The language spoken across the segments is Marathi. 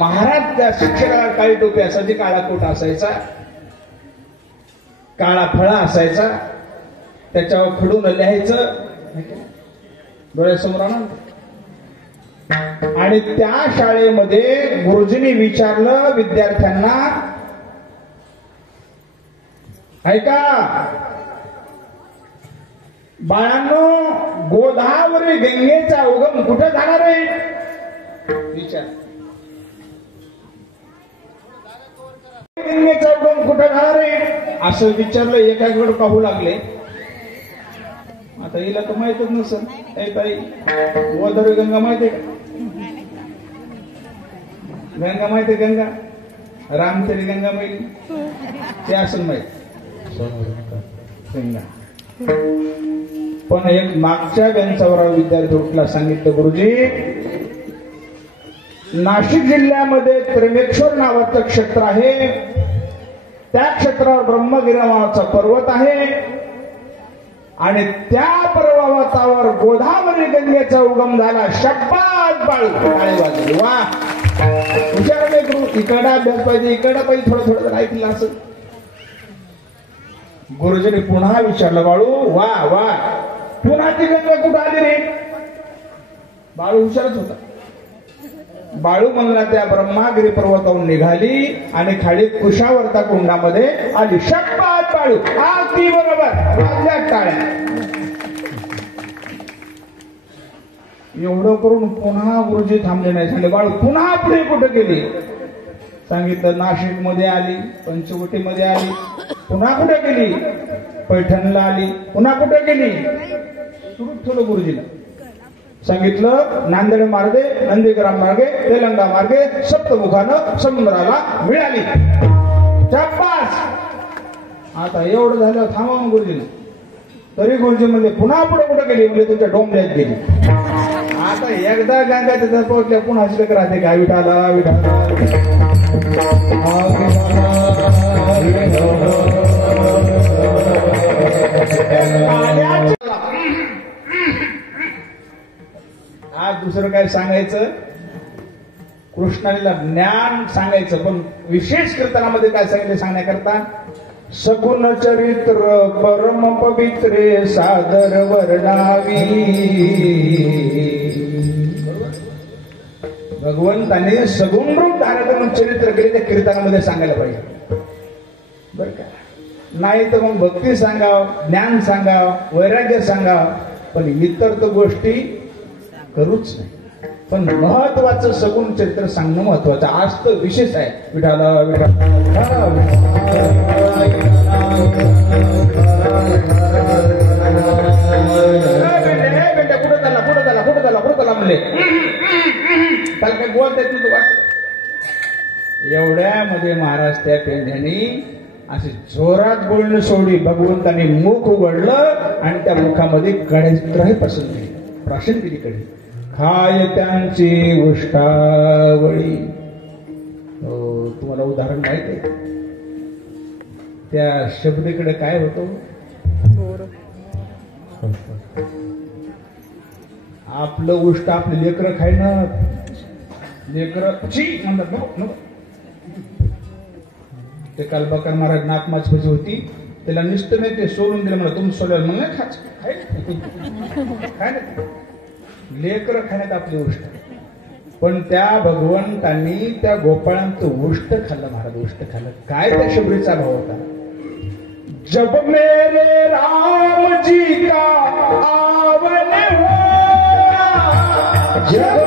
महाराज त्या शिक्षकाला काळी टोपी असायची, काळा कोट असायचा, काळा फळा असायचा, त्याच्यावर खडून लिहायचं डोळ्यासमोर आणून. आणि त्या शाळेमध्ये गुरुजींनी विचारलं विद्यार्थ्यांना, ऐका बाळांनो, गोदावरी गंगेचा उगम कुठं झाला रे? विचार. गंगेचा उगम कुठं झाला रे असं विचारलं. एकाकडे पाहू लागले. आता हिला तर माहितच नसेल. ताई गोदावरी गंगा माहितीये का? गंगा माहितीये? गंगा रामचरी गंगा माहिती ते असं माहिती गंगा. पण एक मागच्या बेंचावर विद्यार्थी उठला, सांगितलं गुरुजी नाशिक जिल्ह्यामध्ये त्र्यंबकेश्वर नावाचं क्षेत्र आहे, त्या क्षेत्रावर ब्रह्मगिरी नावाचा पर्वत आहे आणि त्या पर्वतावर गोदावरी गंगेचा उगम झाला. शब्बात बाळू टाळे वाजले. वा हुशार नाही करू. इकडा अभ्यास पाहिजे, इकडा पाहिजे, थोडं थोडं ऐकलं असं. गुरुजीने पुन्हा विचारलं, बाळू वा वा पुन्हा ती गंगा कुठं आली रे? बाळू हुशारच होता. बाळू म्हणला त्या ब्रह्मागिरी पर्वतावरून निघाली आणि खाली कुशावर्ता कुंडामध्ये आली. शब्बात बाळू अगदी बरोबर. वाजल्या टाळ्या. एवढं करून पुन्हा गुरुजी थांबले नाही. सांगले बाळू पुन्हा पुढे कुठे गेली? सांगितलं नाशिक मध्ये आली, पंचवटी मध्ये आली. पुन्हा कुठे गेली? पैठणला आली. पुन्हा कुठे गेली? सुरू ठेवलं गुरुजीला. सांगितलं नांदेड मार्गे, नंदीग्राम मार्गे, तेलंगा मार्गे सप्तमुखानं समुद्राला मिळाली. शाबास. आता एवढं झालं थांबा गुरुजीनं. तरी गुरुजी म्हणले पुन्हा पुढे कुठे गेली? म्हणजे तुमच्या डोंबल्यात गेली. आता एकदा गंगा तिथं पोहोचल्या पुन्हा शिल्लक राहते का? विठाला विठाला आज दुसरं काय सांगायचं? कृष्णाला ज्ञान सांगायचं. पण विशेष कीर्तनामध्ये काय सांगितलं सांगण्याकरता? सगुण चरित्र परम पवित्रे सादर वर्णावी. भगवंताने सगुण रूप धारण करून चरित्र केले त्या कीर्तनामध्ये सांगायला पाहिजे बरं का. नाही तर मग भक्ती सांगाव, ज्ञान सांगाव, वैराग्य सांगाव, पण इतर तर गोष्टी करूच नाही. पण महत्वाचं सगुण चरित्र सांगणं महत्वाचं. आज तर विशेष आहे. विठाला बेटा कुठं झाला कुठं झाला कुठं झाला कुठं झाला म्हणले. त्याला काय बोलता येत नव्हतं वाटत. एवढ्यामध्ये महाराज त्या पेंढ्यानी असे जोरात बोलणं सोडली. भगवंताने मुख उघडलं आणि त्या मुखामध्ये कढई प्राशन केली. कढी खाय त्यांची उष्टावळी. तुम्हाला उदाहरण माहित आहे? त्या शब्देकडे काय होतं? आपलं उष्ट आपले लेकरं खायनं. लेकरं म्हणतात नको. ते काल बकर महाराज नागमाच फजी होती, त्याला निष्ठ नाही ते सोडून दिलं. म्हणा तुम्ही सोडलं मग नाही खाय ना. लेकर खाण्यात आपली उष्ट. पण त्या भगवंतांनी त्या गोपाळांचं उष्ट खाल्लं. महाराज उष्ट खाल्लं. काय त्या शबरीचा भाव होता? जब मेरे राम जी का आवन हो, जब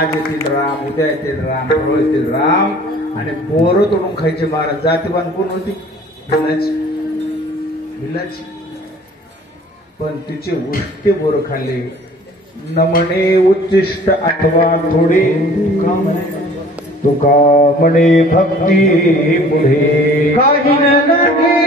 आज येतील राम, उद्या येतील राम, परवा येतील राम, आणि बोर तोडून खायचे महाराज. जातीवान कोण होती? भिलाची. पण तिचे उष्टे बोर खाल्ले. नमणे उच्चिष्ट अथवा थोडे, तुका म्हणे भक्ती पुढे. काही नगे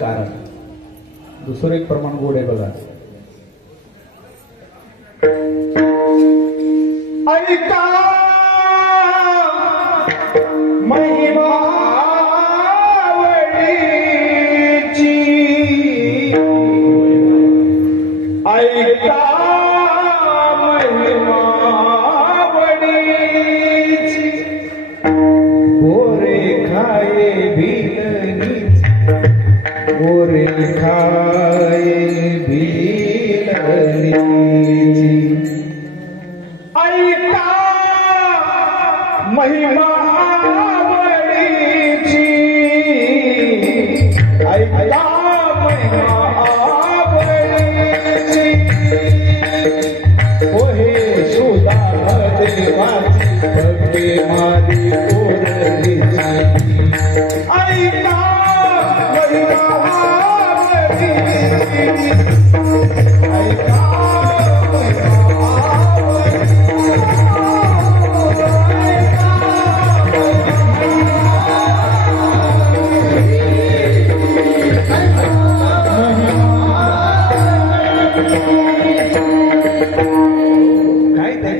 कारण दुसरं एक प्रमाण गोड आहे बघा. ऐका महिमा वडीची, ऐका महिमा वडीची, गोरे खाये भिलनी, गोरे खाये भिलनीची. ऐका महिमा वडीची, ऐका महिमा वडीची, ओहे सुधा देवाची भक्ती मारी ओरलीची. ऐका महिमा वडीची, ऐका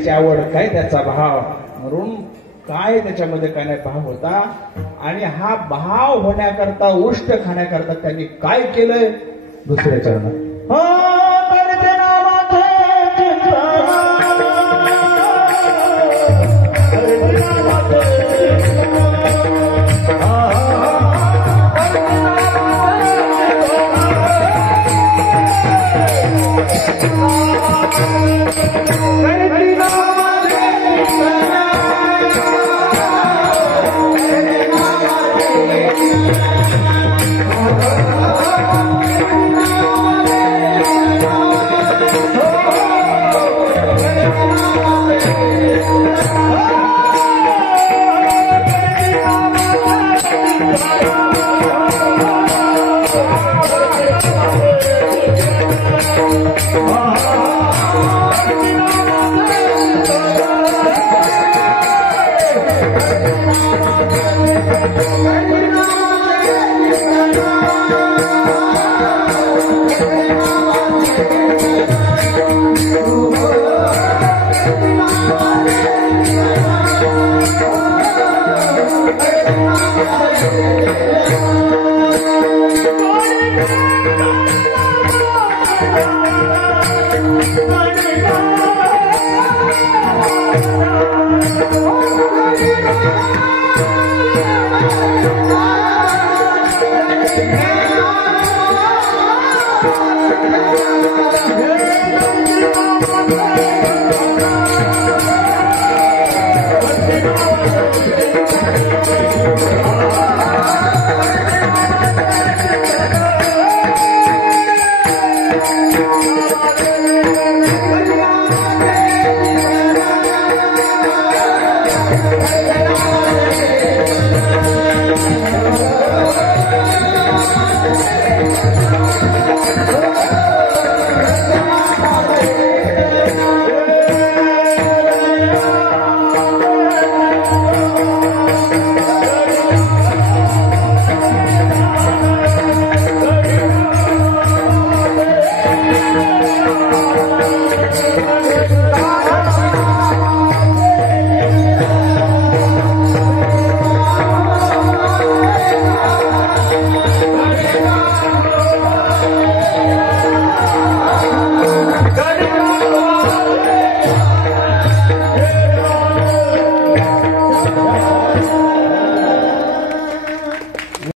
आवड, काय त्याचा भाव, म्हणून काय त्याच्यामध्ये काय नाही भाव होता. आणि हा भाव होण्याकरता, उष्ट खाण्याकरता त्यांनी काय केलंय? दुसऱ्या चरणात Oh